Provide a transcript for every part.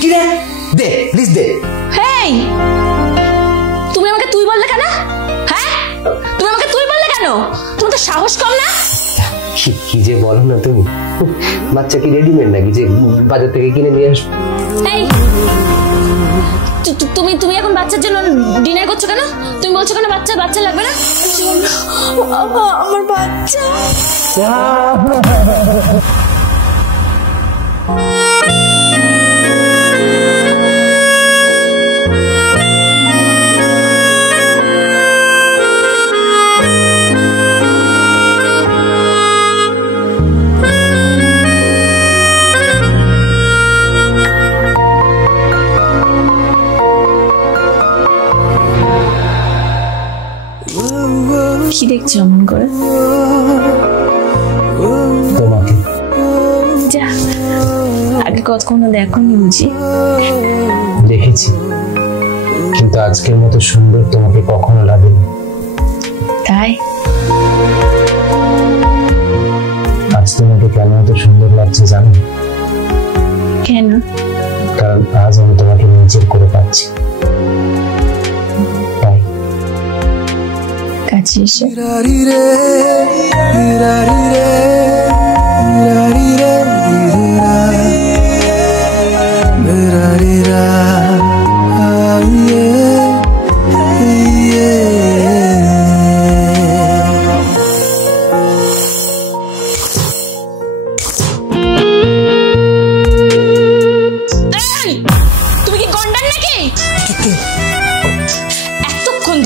কি রে, দে প্লিজ দে। হেই, তুমি আমাকে তুই বললে কেন? হ্যাঁ, তুমি আমাকে তুই বললে কেন? তোমার তো সাহস কম না? কি যে বলো না তুমি, বাচ্চা কি রেডিমেড নাকি যে বাজার থেকে কিনে নিয়ে আসবো? এই, তুমি এখন বাচ্চার জন্য ডিনার করছো কেন? তুমি বলছো কেন বাচ্চা লাগবে না? আমার বাচ্চা। কি দেখছো অমন করে? তোমাকে। যা, আগে কতক্ষণ দেখোনি বুঝি? দেখেছি, কিন্তু আজকের মতো সুন্দর তোমাকে কখনো লাগেনি। তাই? আজ তোমাকে কেন এত সুন্দর লাগছে জানো? কেন? কারণ আজ আমি তোমাকে নিজের করে পাচ্ছি। কাছে এসে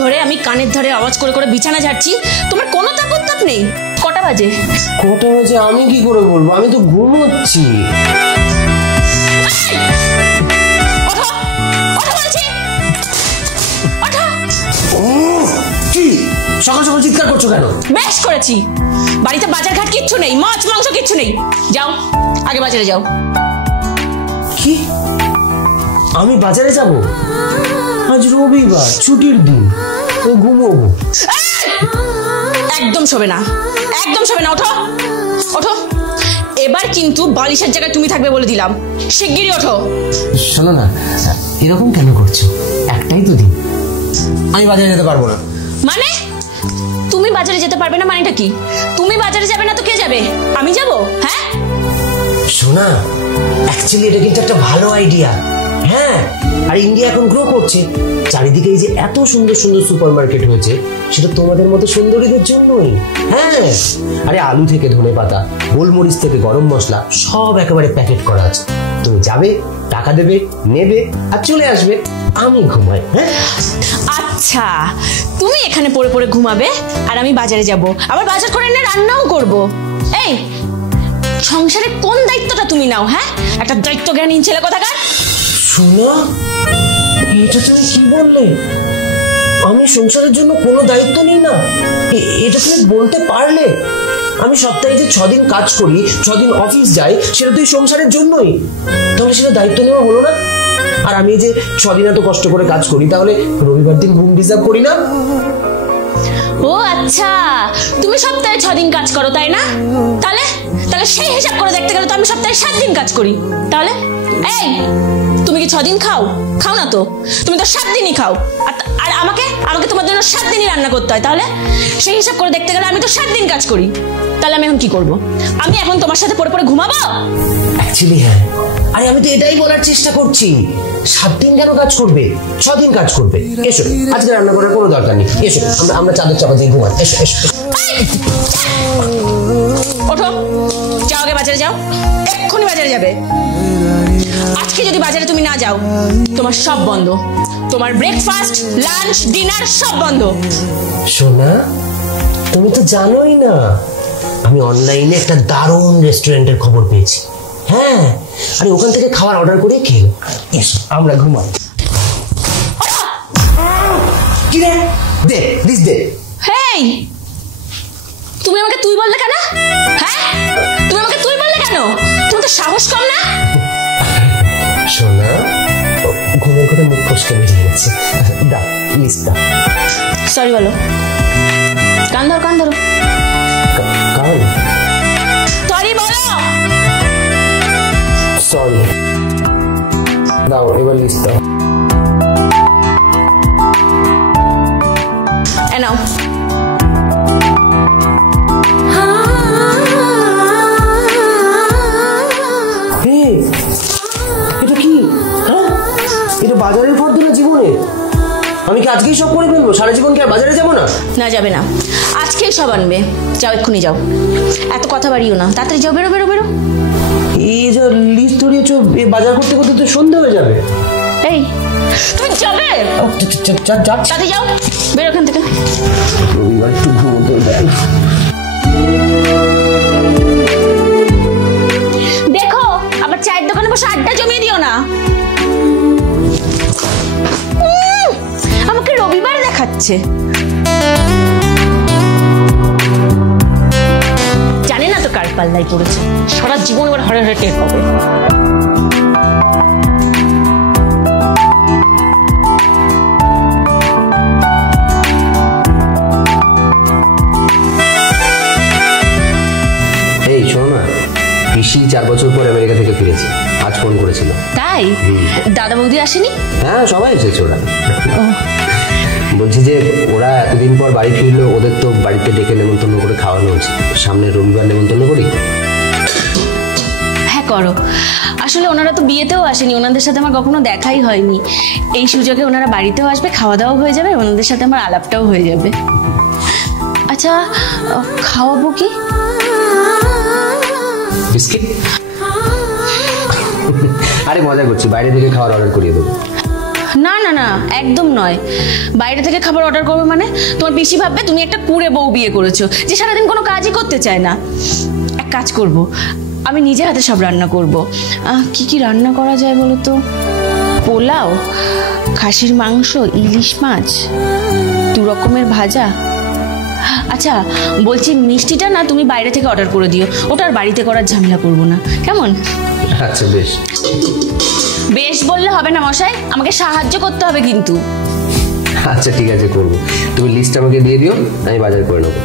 ধরে আমি কানের ধরে আওয়াজ করে করে বিছানা ঝাড়ছি, তোমার কোনো তাপ নেই? কটা বাজে? কটা বাজে আমি কি করে বলবো, আমি তো ঘুমোচ্ছি। কি সকাল সকাল চিৎকার করছো কেন? বেশ করেছি, বাড়িতে বাজার ঘাট কিচ্ছু নেই, মাছ মাংস কিচ্ছু নেই। যাও, আগে বাজারে যাও। কি, আমি বাজারে যাব? আজ রবিবার, ছুটির দিন, ঘুমোবো। একদম শোবে না, একদম শোবে না। ওঠো ওঠো, এবার কিন্তু বালিশের জায়গায় তুমি থাকবে বলে দিলাম। শিগগিরই ওঠো। শোনো না, এরকম কেন করছো? একটাই তো দিন, আমি বাজারে যেতে পারবো না। মানে তুমি বাজারে যেতে পারবে না মানেটা কি? তুমি বাজারে যাবে না তো কে যাবে? আমি যাব? হ্যাঁ শোনা, অ্যাকচুয়ালি এটা কিন্তু একটা ভালো আইডিয়া। হ্যাঁ, আর ইন্ডিয়া এখন গ্রো করছে, চারিদিকে এই যে এত সুন্দর সুন্দর সুপার মার্কেট হয়েছে, সেটা তোমাদের মতো সুন্দরীদের জন্যই। হ্যাঁ, আরে আলু থেকে ধনেপাতা, গোলমরিচ থেকে গরম মশলা, সব একেবারে প্যাকেট করা আছে। তুমি যাবে, টাকা দেবে, নেবে আর চলে আসবে। আমি ঘুমাই। হ্যাঁ আচ্ছা, তুমি এখানে পড়ে পড়ে ঘুমাবে আর আমি বাজারে যাব, আবার বাজার করে এনে রান্নাও করব। এই সংসারে কোন দায়িত্বটা তুমি নাও? হ্যাঁ, একটা দায়িত্ব জ্ঞানহীন ছেলে কোথাকার। শোনো, এটা তুমি কি বললে? আমি সংসারের জন্য কোনো দায়িত্ব নিই না, এটা তুমি বলতে পারলে? আমি সপ্তাহে যে 6 দিন কাজ করি, 6 দিন অফিস যাই, সেটা তো এই সংসারের জন্যই। তাহলে সেটা দায়িত্ব নেওয়া হলো না? আর আমি যে 6 দিন এত কষ্ট করে কাজ করি, তাহলে রবিবার দিন ঘুম ডিজার্ভ করি না? ও আচ্ছা, তুমি সপ্তাহে 6 দিন কাজ করো তাই না? তাহলে তাহলে সেই হিসাব করে দেখতে গেলে তো আমি সপ্তাহে 7 দিন কাজ করি। তাহলে এই তুমি কি 6 দিন খাও? খাও না তো, তুমি তো 7 দিনই খাও। আর আমাকে তোমার জন্য 7 দিনই রান্না করতে হয়। তাহলে সেই হিসাব করে দেখতে গেলে আমি তো 7 দিন কাজ করি। তাহলে আমি এখন কি করব? আমি এখন তোমার সাথে পড়ে পড়ে ঘুমাবো? অ্যাকচুয়ালি হ্যাঁ, আরে আমি তো এটাই বলার চেষ্টা করছি। 7 দিন কেন কাজ করবে? 6 দিন কাজ করবে। এসো, আজকে রান্না করার কোনো দরকার নেই। এসো, আমরা চাদর চাপা দিয়ে ঘুমাই। এসো এসো। ওঠো, যাও, আগে বাজারে যাও, এক্ষুনি বাজারে যাবে। আজকে যদি বাজারে তুমি না যাও, তোমার সব বন্ধ। তোমার ব্রেকফাস্ট, লাঞ্চ, ডিনার সব বন্ধ। সোনা, তুমি তো জানোই না, আমি অনলাইনে একটা দারুণ রেস্টুরেন্টের খবর পেয়েছি। হ্যাঁ, আরে ওখান থেকে খাবার অর্ডার করে খেয়ে এসো, আমরা ঘুমাই। কি রে, দে প্লিজ দে। হেই, তুমি আমাকে তুই বললে কেন? হ্যাঁ, তুমি আমাকে তুই বললে কেন? তোমার তো সাহস কম না? সোনা, ঘুমের কথা মুখ ফসকে বেরিয়ে গেছে। দা প্লিজ দা। সরি বলো। কান ধরো, কান ধরো। কান? সরি বলো। সরি। দাও এবার লিস্ট দাও। নাও। এটা কি? হ্যাঁ, এটা বাজারের ফর্দ না জীবনে? আমি কি আজকেই সব করে ফেলবো? সারা জীবন কি আর বাজারে যাবো না? না, যাবে না, আজকেই সব আনবে। যাও, এক্ষুনি যাও, এত কথা বাড়িও না, তাড়াতাড়ি যাও, বেরো বেরো বেরো। এই যে লিস্ট ধরিয়েছো, বাজার করতে করতে তো সন্ধ্যা হয়ে যাবে। এই, তুমি যাবে? তাড়াতাড়ি যাও, বেরো এখান থেকে। রবিবার একটু ঘুমোতে দেন। দেখো, আবার চায়ের দোকানে বসে আড্ডা জমিয়ে দিও না। আমাকে রবিবার দেখাচ্ছে। জানে না তো কার পাল্লাই পড়েছে, সারা জীবন আবার হরে হরে টের পাবে। এই শোনো না, পিসি 4 বছর পর আমেরিকা থেকে ফিরেছে, আজ ফোন করেছিল। তাই? দাদা বৌদি আসেনি? হ্যাঁ, সবাই এসেছে ওরা। বলছি যে ওরা এতদিন পর বাড়ি ফিরলো, ওদের তো বাড়িতে ডেকে নেমন্তন্ন করে খাওয়ানো হচ্ছে। সামনে রবিবার নেমন্তন্ন করি। হ্যাঁ করো, আসলে ওনারা তো বিয়েতেও আসেনি, ওনাদের সাথে আমার কখনো দেখাই হয়নি। এই সুযোগে ওনারা বাড়িতেও আসবে, খাওয়া দাওয়া হয়ে যাবে, ওনাদের সাথে আমার আলাপটাও হয়ে যাবে। আচ্ছা, খাওয়াবো কি? বিস্কিট? আরে মজা করছি, বাইরে থেকে খাবার অর্ডার করিয়ে দেবো। না না না, একদম নয়। বাইরে থেকে খাবার অর্ডার করবে মানে তোমার পিসি ভাববে তুমি একটা কুঁড়ে বউ বিয়ে করেছো, যে সারাদিন কোনো কাজই করতে চায় না। এক কাজ করব, আমি নিজে হাতে সব রান্না করব। কি কি রান্না করা যায় বলো তো? পোলাও, খাসির মাংস, ইলিশ মাছ, 2 রকমের ভাজা। আচ্ছা বলছি, মিষ্টিটা না তুমি বাইরে থেকে অর্ডার করে দিও, ওটা আর বাড়িতে করার ঝামেলা করবো না, কেমন? আচ্ছা বেশ। বেশ বললে হবে না মশাই, আমাকে সাহায্য করতে হবে কিন্তু। আচ্ছা ঠিক আছে, করবো। তুমি লিস্ট আমাকে দিয়ে দিও, আমি বাজার করে নেবো।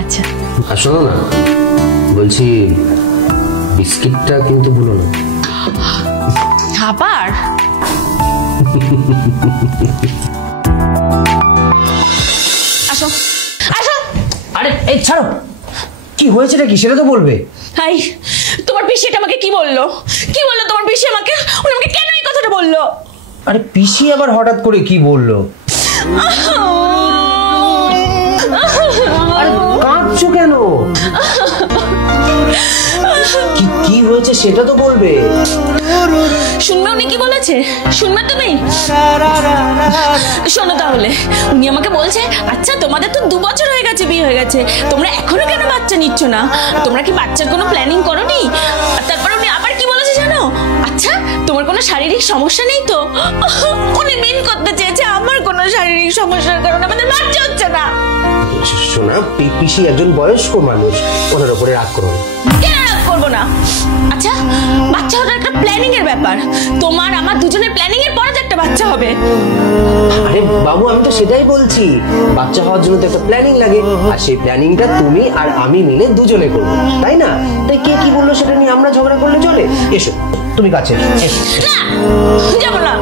আচ্ছা। আর শোনো না, বলছি বিস্কিটটা কিন্তু ভুলো না। আবার? আসো আসো। আরে এই ছাড়ো, কি হয়েছে নাকি সেটা তো বলবে। হাই, তোমার পিসি এটা আমাকে কি বললো? কি বললো তোমার পিসি আমাকে? উনি আমাকে কেন এই কথাটা বললো? আরে পিসি আবার হঠাৎ করে কি বললো? আরে কাঁদছো কেন? কি হয়েছে সেটা তো বলবে। শুনবে উনি কি বলেছে? শুনবে তুমি? শোনো তাহলে, উনি আমাকে বলছে, আচ্ছা তোমাদের তো 2 বছর হয়ে গেছে বিয়ে হয়ে গেছে, তোমরা এখনো কেন বাচ্চা নিচ্ছ না? তোমরা কি বাচ্চার কোনো প্ল্যানিং করোনি? আর তারপর উনি আবার কি বলেছে জানো? আচ্ছা তোমার কোনো শারীরিক সমস্যা নেই তো? উনি মিন করতে চেয়েছে আমার কোনো শারীরিক সমস্যার কারণে আমাদের বাচ্চা হচ্ছে না। শোনা, পিসি একজন বয়স্ক মানুষ, ওনার উপরে রাগ করো না। কেন রাগ করবো না? আচ্ছা বাচ্চা হওয়ার একটা প্ল্যানিং এর ব্যাপার, তোমার আমার দুজনের প্ল্যানিং এর পরে তো একটা বাচ্চা হবে। আরে বাবু, আমি তো সেটাই বলছি, বাচ্চা হওয়ার জন্য তো একটা প্ল্যানিং লাগে, আর সেই প্ল্যানিংটা তুমি আর আমি মিলে দুজনে করবো, তাই না? তাই কে কি বললো সেটা নিয়ে আমরা ঝগড়া করলে চলে? এসো তুমি কাছে। না যাবো না,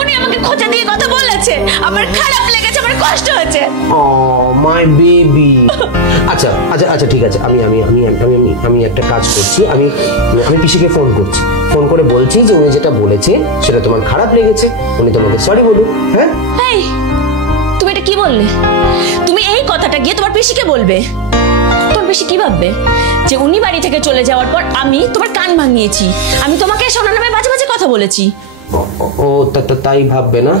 উনি আমাকে খোঁচা দিয়ে কথা বলেছে, আমার খারাপ লেগেছে, আমার কষ্ট হয়েছে। ও মাই বেবি। আচ্ছা আচ্ছা আচ্ছা ঠিক আছে, আমি আমি আমি আমি আমি একটা কাজ করছি, আমি আমি পিসিকে ফোন করছি, ফোন করে বলছি যে উনি যেটা বলেছে সেটা তোমার খারাপ লেগেছে, উনি তোমাকে সরি বলুন। হ্যাঁ, এই তুমি এটা কি বললে? তুমি এই কথাটা গিয়ে তোমার পিসিকে বলবে? তোমার পিসি কি ভাববে? যে উনি বাড়ি থেকে চলে যাওয়ার পর আমি তোমার কান ভাঙিয়েছি, আমি তোমাকে সোনা নামে বাজে বাজে কথা বলেছি। ও তাই ভাববে না?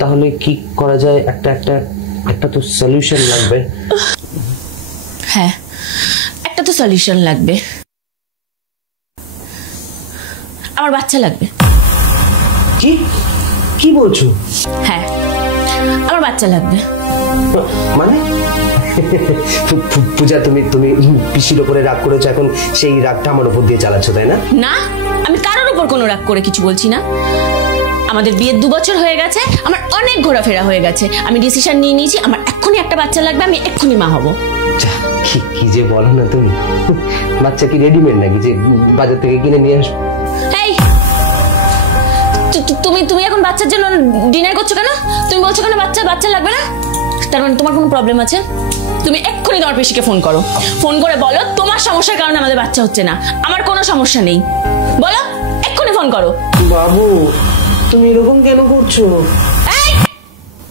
তাহলে কি করা যায়? একটা তো সলিউশন লাগবে। হ্যাঁ, একটা তো সলিউশন লাগবে। আমার বাচ্চা লাগবে। কি কি বলছো? হ্যাঁ, আমার বাচ্চা লাগবে। মানে পূজা, তুমি তুমি পিসির উপরে রাগ করেছো, এখন সেই রাগটা আমার উপর দিয়ে চালাচ্ছ, তাই না? না, আমি কারোর উপর কোনো রাগ করে কিছু বলছি না। আমাদের বিয়ের 2 বছর হয়ে গেছে, আমার অনেক ঘোরাফেরা হয়ে গেছে, আমি ডিসিশন নিয়ে নিয়েছি আমার এক্ষুনি একটা বাচ্চা লাগবে, আমি এক্ষুনি মা হব। কি যে বলো না তুমি, বাচ্চা কি রেডিমেড নাকি যে বাজার থেকে কিনে নিয়ে আসবো? এই তুমি এখন বাচ্চার জন্য ডিনার করছো কেন? তুমি বলছো কেন বাচ্চা লাগবে না? তার মানে তোমার কোনো প্রবলেম আছে? তুমি এক্ষুনি তোমার পিসিকে ফোন করো, ফোন করে বলো তোমার সমস্যার কারণে আমাদের বাচ্চা হচ্ছে না। আমার কোনো সমস্যা নেই, বলো এক্ষুনি ফোন করো। বাবু তুমি এরকম কেন করছো?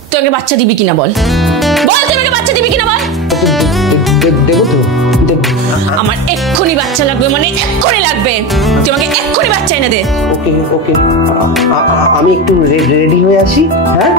তুই আমাকে বাচ্চা দিবি কিনা বল, তুই আমাকে বাচ্চা দিবি কিনা বল। দেবো তো, আমার এক্ষুনি বাচ্চা লাগবে, মানে এক্ষুনি লাগবে। তুই আমাকে এক্ষুনি বাচ্চা এনে দে। ওকে ওকে, আমি একটু রেডি হয়ে আসি। হ্যাঁ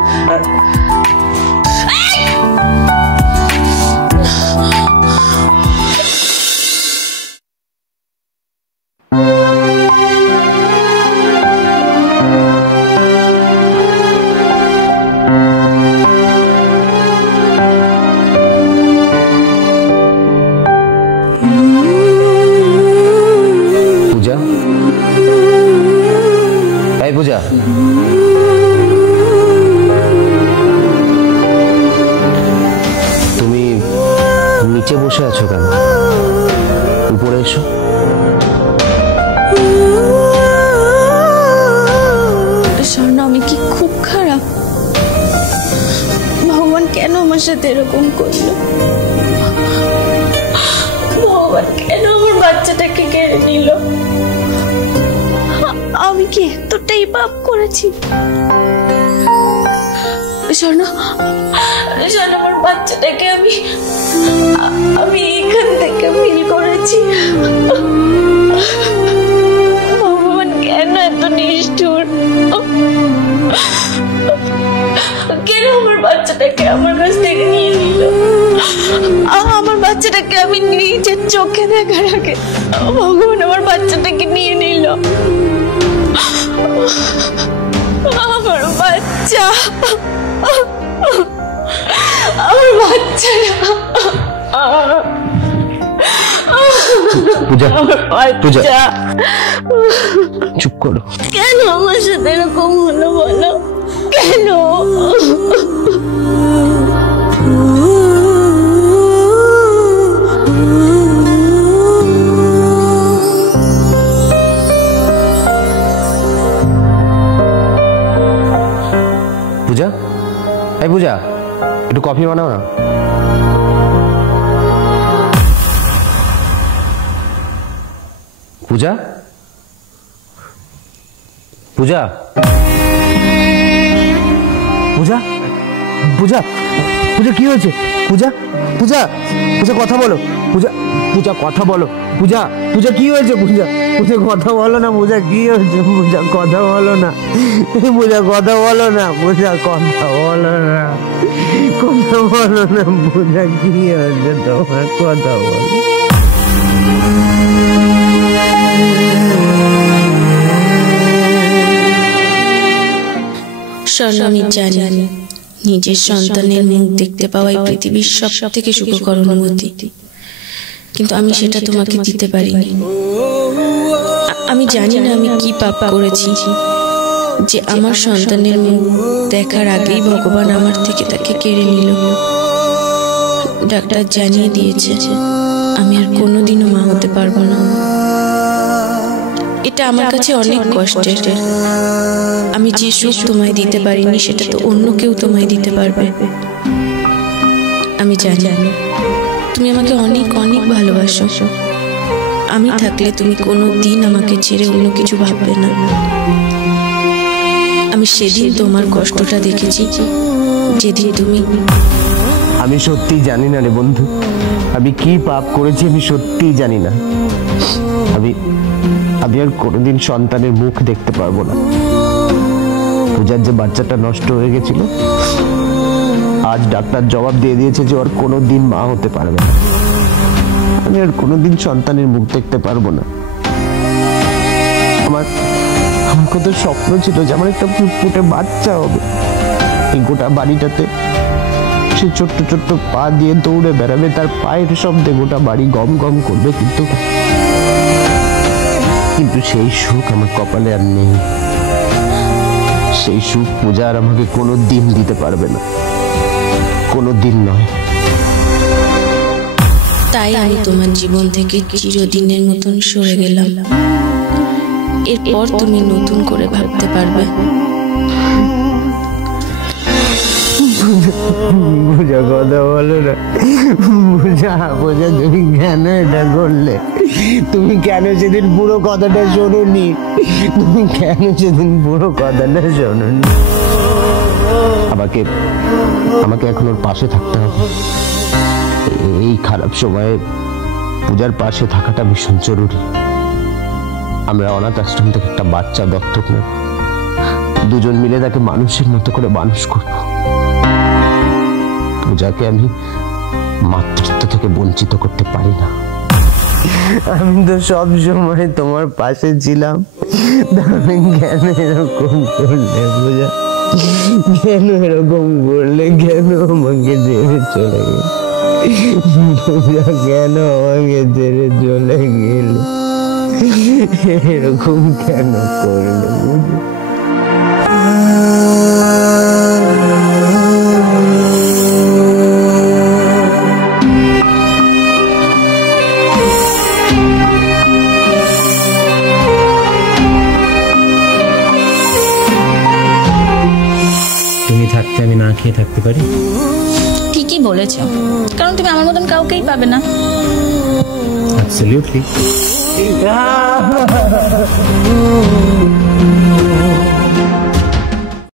পূজা, তুমি নিচে বসে আছো কেন? উপরে এসো। স্বর্ণ, আমি কি খুব খারাপ? ভগবান কেন আমার সাথে এরকম করলো? ভগবান কেন আমার বাচ্চাটাকে কেড়ে নিল? আমি কি এতটাই পাপ করেছি? স্বর্ণ, আমার বাচ্চাটাকে আমি এখান থেকে মিল করেছি। ভগবান কেন এত নিষ্ঠুর? কেন আমার বাচ্চাটাকে আমার কাছ থেকে নিয়ে নিল? আমার বাচ্চাটাকে আমি নিজের চোখে দেখার আগে ভগবান আমার বাচ্চাটাকে নিয়ে নিল। আমার বাচ্চা, আমার বাচ্চাটা। পূজা, পূজা চুপ করো। কেন আমার সাথে এরকম হলো বলো? কেন? পূজা, এই পূজা, একটু কফি বানাও না। পূজা, পূজা, পূজা, পূজা, পূজা কি হয়েছে? পূজা, পূজা, পূজা কথা বলো। পূজা, পূজা কথা বলো। পূজা, পূজা কি হয়েছে? পূজা, পূজা কথা বলো না। পূজা কি হয়েছে? পূজা কথা বলো না। পূজা কথা বলো না। পূজা কথা বলো না। কথা বলো না। পূজা কি হয়েছে তোমার? কথা বলো। স্বর্ণ, আমি জানি নিজের সন্তানের মুখ দেখতে পাওয়াই পৃথিবীর সব থেকে সুখকর অনুভূতি, কিন্তু আমি সেটা তোমাকে দিতে পারিনি। আমি জানি না আমি কি পাপ করেছি যে আমার সন্তানের মুখ দেখার আগেই ভগবান আমার থেকে তাকে কেড়ে নিল। ডাক্তার জানিয়ে দিয়েছে আমি আর কোনোদিনও মা হতে পারবো না। এটা আমার কাছে অনেক কষ্টের। আমি যে সুখ তোমায় দিতে পারিনি সেটা তো অন্য কেউ তোমায় দিতে পারবে। আমি জানি তুমি আমাকে অনেক অনেক ভালোবাসো। আমি থাকলে তুমি কোনোদিন আমাকে ছেড়ে অন্য কিছু ভাববে না। আমি সেদিন তোমার কষ্টটা দেখেছি, যেদিন তুমি। আমি সত্যি জানি না রে বন্ধু, আমি কি পাপ করেছি আমি সত্যি জানি না। আমি আর কোনোদিন সন্তানের মুখ দেখতে পারবো না। পূজার যে বাচ্চাটা নষ্ট হয়ে গেছিল, আজ ডাক্তার জবাব দিয়ে দিয়েছে যে ওর কোনোদিন মা হতে পারবে না। আমি আর কোনোদিন সন্তানের মুখ দেখতে পারবো না। আমার কত স্বপ্ন ছিল যে আমার একটা ফুটফুটে বাচ্চা হবে। এই গোটা বাড়িটাতে সে ছোট্ট ছোট্ট পা দিয়ে দৌড়ে বেড়াবে, তার পায়ের শব্দে গোটা বাড়ি গম গম করবে, কিন্তু সেই সুখ আমার কপালে আর নেই। সেই সুখ পূজা আর আমাকে কোনোদিন দিতে পারবে না, কোনোদিন নয়। তাই আমি তোমার জীবন থেকে চিরদিনের মতন সরে গেলাম। এরপর তুমি নতুন করে ভাবতে পারবে পূজা কথা বলো না। পূজা তুমি কেন এটা করলে? তুমি কেন সেদিন পুরো কথাটা শোনোনি? তুমি কেন সেদিন পুরো কথাটা শোনোনি? আমাকে এখন ওর পাশে থাকতে হবে। এই খারাপ সময়ে পূজার পাশে থাকাটা ভীষণ জরুরি। আমরা অনাথ আশ্রম থেকে একটা বাচ্চা দত্তক নেব, দুজন মিলে তাকে মানুষের মতো করে মানুষ করব। পূজাকে আমি মাতৃত্ব থেকে বঞ্চিত করতে পারি না। আমি তো সব সময় তোমার পাশে ছিলাম, তাহলে কেন এরকম করলে পূজা? কেন এরকম করলে? কেন আমাকে ছেড়ে চলে গেলে? পূজা কেন আমাকে ছেড়ে চলে গেলে? এরকম কেন করলে পূজা? তুমি থাকতে আমি না খেয়ে থাকতে পারি? ঠিকই বলেছো, কারণ তুমি আমার মতন কাউকেই পাবে না। অ্যাবসলিউটলি।